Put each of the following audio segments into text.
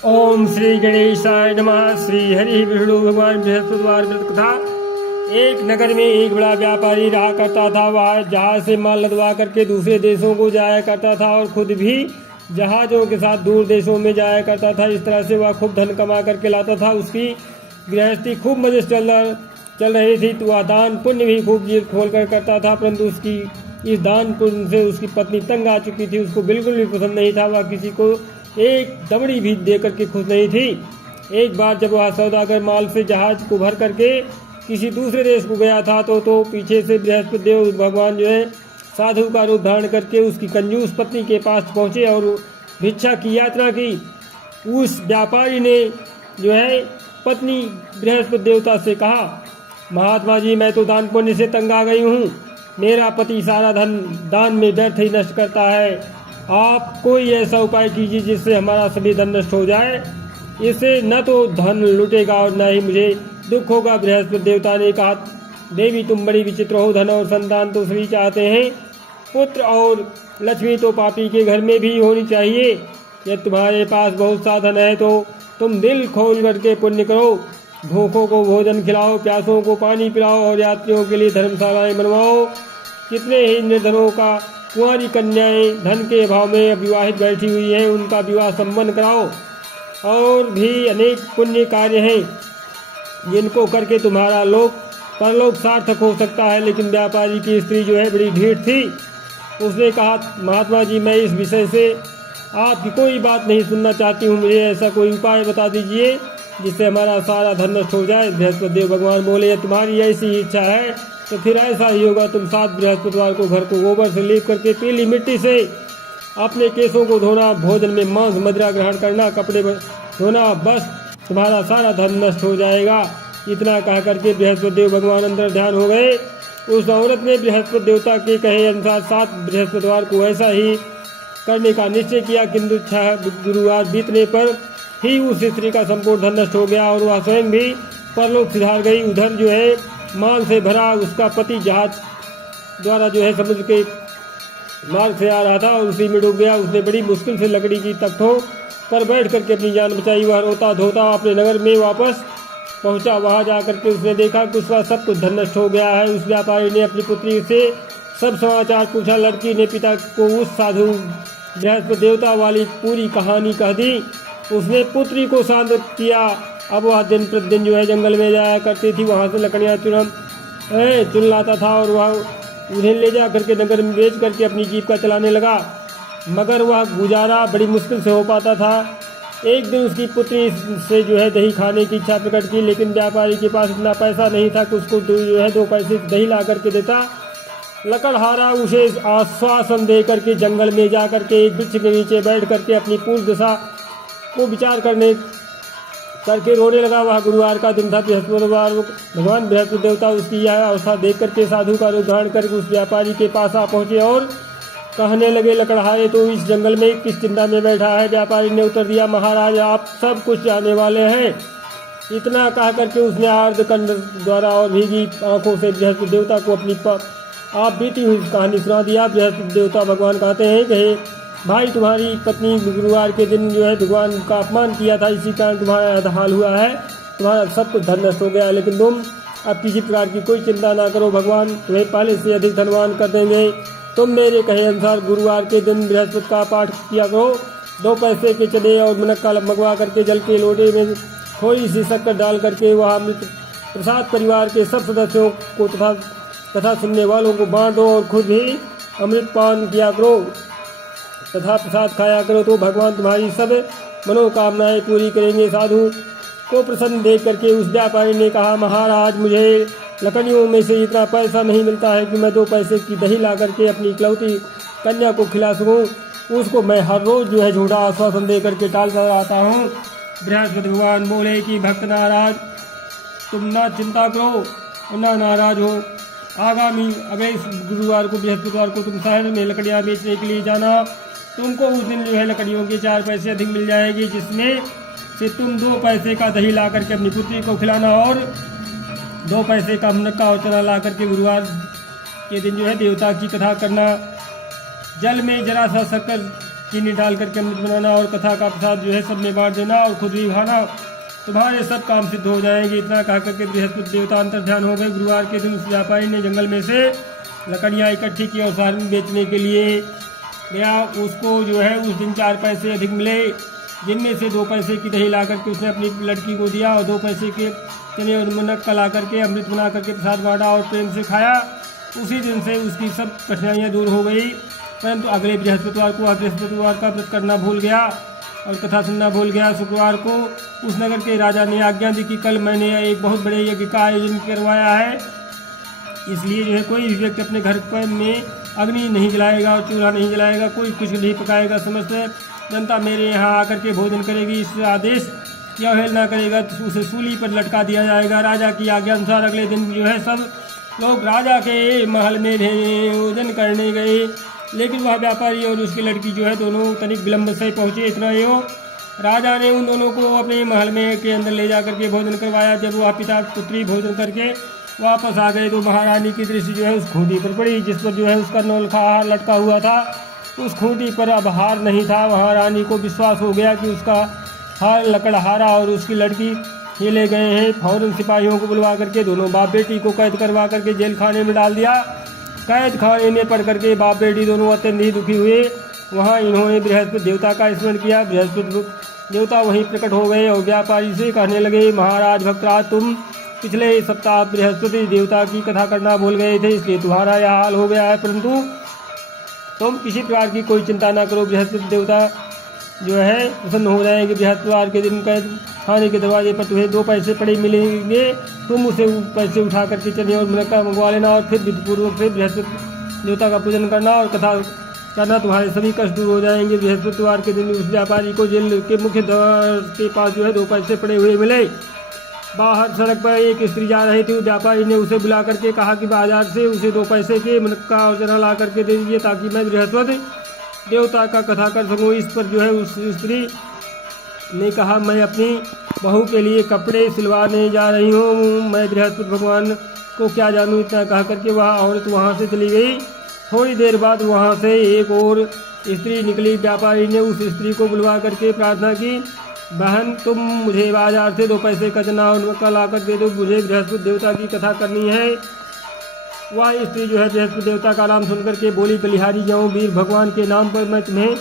ओम श्री गणेशाय नमः। श्री हरि विष्णु भगवान बृहस्पतिवार व्रत कथा। एक नगर में एक बड़ा व्यापारी रहा करता था। वह जहाज से माल लदवा करके दूसरे देशों को जाया करता था और खुद भी जहाज़ों के साथ दूर देशों में जाया करता था। इस तरह से वह खूब धन कमा करके लाता था। उसकी गृहस्थी खूब मजे से चल रही थी। तो वह दान पुण्य भी खूब जी खोल कर करता था, परंतु उसकी इस दान पुण्य से उसकी पत्नी तंग आ चुकी थी। उसको बिल्कुल भी पसंद नहीं था। वह किसी को एक दमड़ी भी दे करके खुश नहीं थी। एक बार जब वह सौदागर माल से जहाज को भर करके किसी दूसरे देश को गया था तो पीछे से बृहस्पति देव भगवान जो है साधु का रूप धारण करके उसकी कंजूस पत्नी के पास पहुंचे और भिक्षा की यात्रा की। उस व्यापारी ने जो है पत्नी बृहस्पति देवता से कहा, महात्मा जी, मैं तो दान पुण्य से तंग आ गई हूँ। मेरा पति सारा धन दान में व्यर्थ ही नष्ट करता है। आप कोई ऐसा उपाय कीजिए जिससे हमारा सभी धन नष्ट हो जाए। इससे न तो धन लुटेगा और न ही मुझे दुख होगा। बृहस्पति देवता ने कहा, देवी तुम बड़ी विचित्र हो। धन और संतान तो सभी चाहते हैं, पुत्र और लक्ष्मी तो पापी के घर में भी होनी चाहिए। यदि तुम्हारे पास बहुत सा धन है तो तुम दिल खोल करके पुण्य करो। भूखों को भोजन खिलाओ, प्यासों को पानी पिलाओ और यात्रियों के लिए धर्मशालाएं बनवाओ। कितने ही निर्धनों का कुंवारी कन्याएं धन के अभाव में अविवाहित बैठी हुई हैं, उनका विवाह संपन्न कराओ। और भी अनेक पुण्य कार्य हैं जिनको करके तुम्हारा लोक परलोक सार्थक हो सकता है। लेकिन व्यापारी की स्त्री जो है बड़ी ढीठ थी। उसने कहा, महात्मा जी, मैं इस विषय से आपकी कोई बात नहीं सुनना चाहती हूँ। मुझे ऐसा कोई उपाय बता दीजिए जिससे हमारा सारा धन नष्ट हो जाए। बृहस्पति देव भगवान बोले, तुम्हारी ऐसी इच्छा है तो फिर ऐसा ही होगा। तुम 7 बृहस्पतिवार को घर को गोबर से लेप करके पीली मिट्टी से अपने केसों को धोना, भोजन में मांस मदिरा ग्रहण करना, कपड़े धोना, बस तुम्हारा सारा धन नष्ट हो जाएगा। इतना कह करके बृहस्पति देव भगवान अंदर ध्यान हो गए। उस औरत ने बृहस्पति देवता के कहे अनुसार 7 बृहस्पतिवार को ऐसा ही करने का निश्चय किया। किंतु 6 गुरुवार बीतने पर ही उस स्त्री का संपूर्ण धन नष्ट हो गया और वह स्वयं भी परलोक सिधार गई। उधर जो है माल से भरा उसका पति जहाज द्वारा जो है समुद्र के मार्ग से आ रहा था और उसी में डूब गया। उसने बड़ी मुश्किल से लकड़ी की तख्तों पर बैठ करके अपनी जान बचाई। वह रोता धोता अपने नगर में वापस पहुंचा। वहां जाकर के उसने देखा कि उसका सब कुछ धन नष्ट हो गया है। उस व्यापारी ने अपनी पुत्री से सब समाचार पूछा। लड़की ने पिता को उस साधु बृहस्पति देवता वाली पूरी कहानी कह दी। उसने पुत्री को शांत किया। अब वह दिन प्रतिदिन जो है जंगल में जाया करती थी। वहाँ से लकड़ियाँ चुन लाता था और वह उन्हें ले जा करके नगर में बेच करके अपनी जीविका चलाने लगा। मगर वह गुजारा बड़ी मुश्किल से हो पाता था। एक दिन उसकी पुत्री से जो है दही खाने की इच्छा प्रकट की, लेकिन व्यापारी के पास इतना पैसा नहीं था कि उसको जो है 2 पैसे दही ला करके देता। लकड़हारा उसे आश्वासन दे करके जंगल में जा करके एक वृक्ष के नीचे बैठ करके अपनी पूर्व दशा को विचार करके रोने लगा। वह गुरुवार का दिन था। बृहस्पतिवार भगवान बृहस्पति देवता उसकी यह अवस्था देख करके साधु का रूप धारण करके उस व्यापारी के पास आ पहुंचे और कहने लगे, लकड़हारे तो इस जंगल में किस चिंता में बैठा है? व्यापारी ने उत्तर दिया, महाराज, आप सब कुछ जाने वाले हैं। इतना कह करके उसने आर्द्रकंड द्वारा और भीगी आंखों से बृहस्पति देवता को अपनी आप बीती हुई कहानी सुना दिया। बृहस्पति देवता भगवान कहते हैं कि भाई, तुम्हारी पत्नी गुरुवार के दिन जो है भगवान का अपमान किया था, इसी कारण तुम्हारा हाल हुआ है। तुम्हारा सब कुछ धन नष्ट हो गया। लेकिन तुम अब किसी प्रकार की कोई चिंता ना करो, भगवान तुम्हें पहले से अधिक धनवान कर देंगे। तुम मेरे कहे अनुसार गुरुवार के दिन बृहस्पति का पाठ किया करो। 2 पैसे के चने और मुनक्का मंगवा करके जल के लोटे में थोड़ी सी शक्कर डाल करके वह अमृत प्रसाद परिवार के सब सदस्यों को तथा कथा सुनने वालों को बांटो और खुद भी अमृत पान किया करो तथा प्रसाद खाया करो, तो भगवान तुम्हारी सब मनोकामनाएं पूरी करेंगे। साधु को प्रसन्न देख करके उस व्यापारी ने कहा, महाराज, मुझे लकड़ियों में से इतना पैसा नहीं मिलता है कि मैं 2 पैसे की दही ला करके अपनी इकलौती कन्या को खिला सकूं। उसको मैं हर रोज जो है झूठा आश्वासन दे करके टालता रहता हूँ। बृहस्पति भगवान बोले कि भक्त नाराज, तुम ना चिंता करो, ना नाराज हो। आगामी अगले गुरुवार को बृहस्पतिवार को तुम शहर में लकड़ियाँ बेचने के लिए जाना। तुमको उस दिन जो है लकड़ियों के 4 पैसे अधिक मिल जाएगी, जिसमें से तुम 2 पैसे का दही ला करके अपनी पुत्री को खिलाना और 2 पैसे का मुनक्का और चना ला करके गुरुवार के दिन जो है देवता की कथा करना। जल में जरा सा शक्कर चीनी डाल करके अमृत बनाना और कथा का प्रसाद जो है सब में बांट देना और खुद भी खाना, तुम्हारे सब काम सिद्ध हो जाएंगे। इतना कह करके बृहस्पति देवता अंतर ध्यान हो गए। गुरुवार के दिन उस व्यापारी ने जंगल में से लकड़ियाँ इकट्ठी की और शहर में बेचने के लिए गया। उसको जो है उस दिन 4 पैसे अधिक मिले, जिनमें से 2 पैसे की दही ला करके उसने अपनी लड़की को दिया और 2 पैसे के चने और मुनक्का ला करके अमृत बना करके प्रसाद बांटा और प्रेम से खाया। उसी दिन से उसकी सब कठिनाइयाँ दूर हो गई। परंतु अगले बृहस्पतिवार का व्रत करना भूल गया और कथा सुनना भूल गया। शुक्रवार को उस नगर के राजा ने आज्ञा दी कि कल मैंने एक बहुत बड़े यज्ञ का आयोजन करवाया है, इसलिए जो है कोई भी व्यक्ति अपने घर पर में अग्नि नहीं जलाएगा और चूल्हा नहीं जलाएगा, कोई कुछ नहीं पकाएगा। समस्त जनता मेरे यहाँ आकर के भोजन करेगी। इस आदेश की अवहेलना करेगा तो उसे सूली पर लटका दिया जाएगा। राजा की आज्ञा अनुसार अगले दिन जो है सब लोग राजा के महल में भोजन करने गए, लेकिन वह व्यापारी और उसकी लड़की जो है दोनों तनिक विलम्ब से पहुँचे। इतना ही हो, राजा ने उन दोनों को अपने महल में के अंदर ले जा करके भोजन करवाया। जब वह पिता पुत्री भोजन करके वापस आ गए तो महारानी की दृष्टि जो है उस खूंटी पर पड़ी जिस पर जो है उसका नौलखा हार लटका हुआ था। उस खूंटी पर अब हार नहीं था। महारानी को विश्वास हो गया कि उसका हार लकड़हारा और उसकी लड़की ये ले गए हैं। फौरन सिपाहियों को बुलवा करके दोनों बाप बेटी को कैद करवा करके जेल खाने में डाल दिया। कैद खाने में पड़ करके बाप बेटी दोनों अत्यंत ही दुखी हुए। वहाँ इन्होंने बृहस्पति देवता का स्मरण किया। बृहस्पति देवता वहीं प्रकट हो गए और व्यापारी से कहने लगे, महाराज भक्तराज, तुम पिछले सप्ताह बृहस्पति देवता की कथा करना भूल गए थे, इसलिए तुम्हारा यह हाल हो गया है। परंतु तुम किसी प्रकार की कोई चिंता ना करो, बृहस्पति देवता जो है प्रसन्न हो जाएंगे। बृहस्पतिवार के दिन कैद खाने के दरवाजे पर तुम्हें 2 पैसे पड़े मिलेंगे, तुम उसे पैसे उठा करके चने और मुनक्का मंगवा लेना और फिर विधिपूर्वक से बृहस्पति देवता का पूजन करना और कथा करना, तुम्हारे सभी कष्ट दूर हो जाएंगे। बृहस्पतिवार के दिन उस व्यापारी को जेल के मुख्य द्वार के पास जो है 2 पैसे पड़े हुए मिले। बाहर सड़क पर एक स्त्री जा रही थी। व्यापारी ने उसे बुला करके कहा कि बाजार से उसे 2 पैसे के मुनक्का और चना ला करके दे दीजिए ताकि मैं बृहस्पति देवता का कथा कर सकूँ। इस पर जो है उस स्त्री ने कहा, मैं अपनी बहू के लिए कपड़े सिलवाने जा रही हूँ, मैं बृहस्पति भगवान को क्या जानूँ। इतना कह करके वह औरत वहाँ से चली गई। थोड़ी देर बाद वहाँ से एक और स्त्री निकली। व्यापारी ने उस स्त्री को बुलवा करके प्रार्थना की, बहन तुम मुझे बाजार से 2 पैसे का चना और मुनक्का ला कर दे दो, मुझे बृहस्पति देवता की कथा करनी है। वह स्त्री जो है बृहस्पति देवता का नाम सुनकर के बोली, बलिहारी जाऊँ, वीर भगवान के नाम पर मैं तुम्हें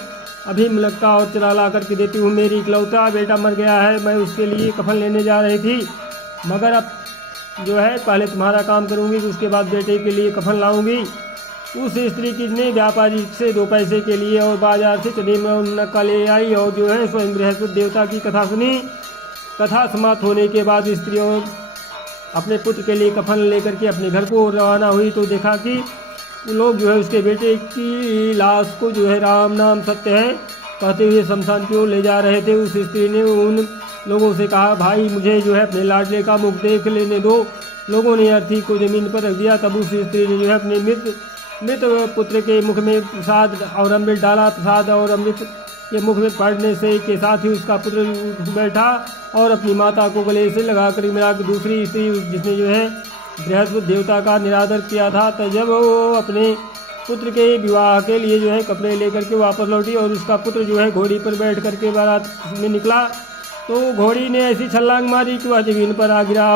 अभी मुनक्का और चना ला करके देती हूँ। मेरी इकलौता बेटा मर गया है, मैं उसके लिए कफन लेने जा रही थी, मगर अब जो है पहले तुम्हारा काम करूँगी, उसके बाद बेटे के लिए कफन लाऊंगी। उस स्त्री की ने व्यापारी से 2 पैसे के लिए और बाजार से चने में मुनक्का ले आई और जो है स्वयं बृहस्पति देवता की कथा सुनी। कथा समाप्त होने के बाद स्त्री और अपने पुत्र के लिए कफन लेकर के अपने घर को रवाना हुई तो देखा कि लोग जो है उसके बेटे की लाश को जो है राम नाम सत्य है कहते हुए शमशान की ओर ले जा रहे थे। उस स्त्री ने उन लोगों से कहा, भाई मुझे जो है अपने लाडले का मुख देख लेने दो। लोगों ने अर्थी को जमीन पर रख दिया। तब उस स्त्री ने जो है अपने मृत पुत्र के मुख में प्रसाद और अमृत डाला। प्रसाद और अमृत के मुख में पड़ने से के साथ ही उसका पुत्र उठ बैठा और अपनी माता को गले से लगाकर मिला। दूसरी स्त्री जिसने जो है बृहस्पति देवता का निरादर किया था, तो जब वो अपने पुत्र के विवाह के लिए जो है कपड़े लेकर के वापस लौटी और उसका पुत्र जो है घोड़ी पर बैठ करके बारात में निकला तो घोड़ी ने ऐसी छलांग मारी कि वह जमीन पर आ गिरा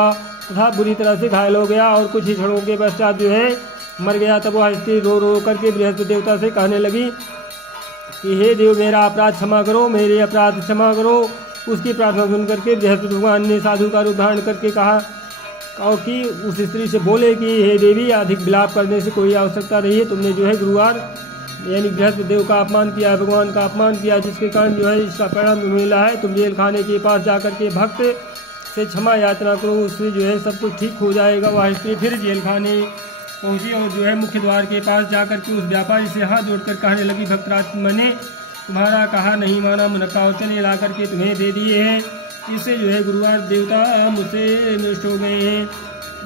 तथा बुरी तरह से घायल हो गया और कुछ ही क्षणों के पश्चात जो है मर गया। तब वह स्त्री रो रो करके बृहस्पति देवता से कहने लगी कि हे देव, मेरा अपराध क्षमा करो, मेरे अपराध क्षमा करो। उसकी प्रार्थना सुन करके बृहस्पति भगवान ने साधु का रूप धारण करके कहा और कि उस स्त्री से बोले कि हे देवी, अधिक विलाप करने से कोई आवश्यकता नहीं है। तुमने जो है गुरुवार यानी बृहस्पति देव का अपमान किया, भगवान का अपमान किया, जिसके कारण जो है इसका परिणाम तुम्हें मिला है। तुम जेल खाने के पास जाकर के भक्त से क्षमा याचना करो, उससे जो है सब कुछ ठीक हो जाएगा। वह स्त्री फिर जेल खाने पहुंची और जो है मुख्य द्वार के पास जाकर के उस व्यापारी से हाथ जोड़कर कहने लगी, भक्तराज, मैंने तुम्हारा कहा नहीं माना, मुनक्का और चने ला करके तुम्हें दे दिए हैं। इससे जो है गुरुवार देवता मुझसे नष्ट हो गए हैं,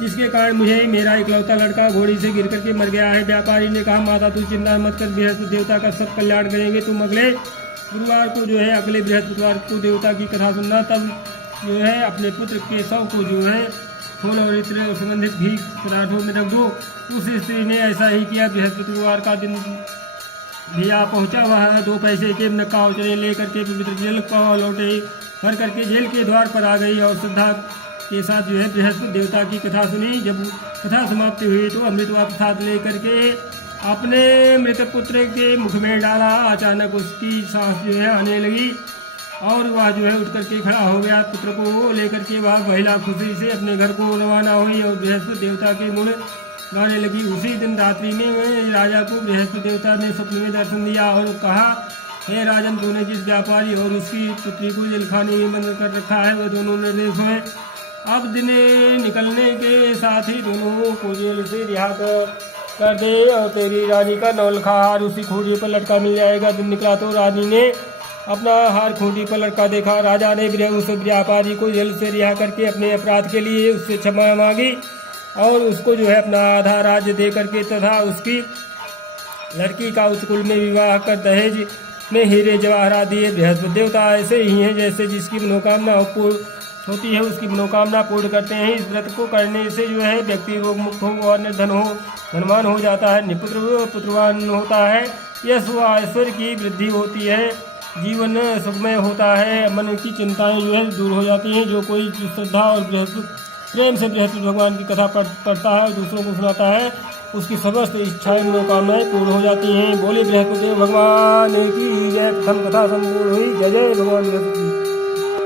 जिसके कारण मुझे मेरा इकलौता लड़का घोड़ी से गिर करके मर गया है। व्यापारी ने कहा, माता तू चिंता मत कर, बृहस्पति देवता का सब कल्याण करेंगे। तुम अगले गुरुवार को जो है अगले बृहस्पतिवार को देवता की कथा सुनना। तब जो है अपने पुत्र के शव को जो है फूल और इत्र और सुगंधित घी पदार्थों में रख दो। उस स्त्री ने ऐसा ही किया। बृहस्पतिवार का दिन भी आ पहुँचा। वह 2 पैसे के नक्का उचरे लेकर के पवित्र जल पाँव लौटे भर करके जेल के द्वार पर आ गई और श्रद्धा के साथ जो है बृहस्पति देवता की कथा सुनी। जब कथा समाप्ति हुई तो अमृत व प्रसाद लेकर के अपने मृत पुत्र के मुख में डाला। अचानक उसकी सांस जो है आने लगी और वह जो है उठ करके खड़ा हो गया। पुत्र को लेकर के वह महिला खुशी से अपने घर को रवाना हुई और बृहस्पति देवता के गुण गाने लगी। उसी दिन रात्रि में राजा को बृहस्पति देवता ने स्वप्न में दर्शन दिया और कहा, हे राजन, तूने जिस व्यापारी और उसकी पुत्री को जेलखाने में बंद कर रखा है वह दोनों निर्दोष हैं। अब दिन निकलने के साथ ही दोनों को जेल से रिहा कर दे और तेरी रानी का नौलखा हार उसी खूंटी पर लटका मिल जाएगा। दिन निकला तो रानी ने अपना हार खूंटी पर लटका देखा। राजा ने उस व्यापारी को जेल से रिहा करके अपने अपराध के लिए उससे क्षमा मांगी और उसको जो है अपना आधा राज्य दे करके तथा उसकी लड़की का उच्च कुल में विवाह कर दहेज में हीरे जवाहरात दिए। बृहस्पति देवता ऐसे ही हैं जैसे जिसकी मनोकामना होती है उसकी मनोकामना पूर्ण करते हैं। इस व्रत को करने से जो है व्यक्ति रोग मुक्त हो और धनवान हो जाता है, निपुत्र पुत्रवान होता है, यश व ऐश्वर्य की वृद्धि होती है, जीवन सुखमय होता है, मन की चिंताएं जो है दूर हो जाती हैं। जो कोई श्रद्धा और प्रेम से बृहस्पति भगवान की कथा पढ़ता है और दूसरों को सुनाता है उसकी समस्त इच्छाएं मनोकामनाएं पूर्ण हो जाती हैं। बोले बृहस्पति भगवान की जय। प्रथम कथा संपूर्ण हुई। जय जय भगवान बृहस्पति।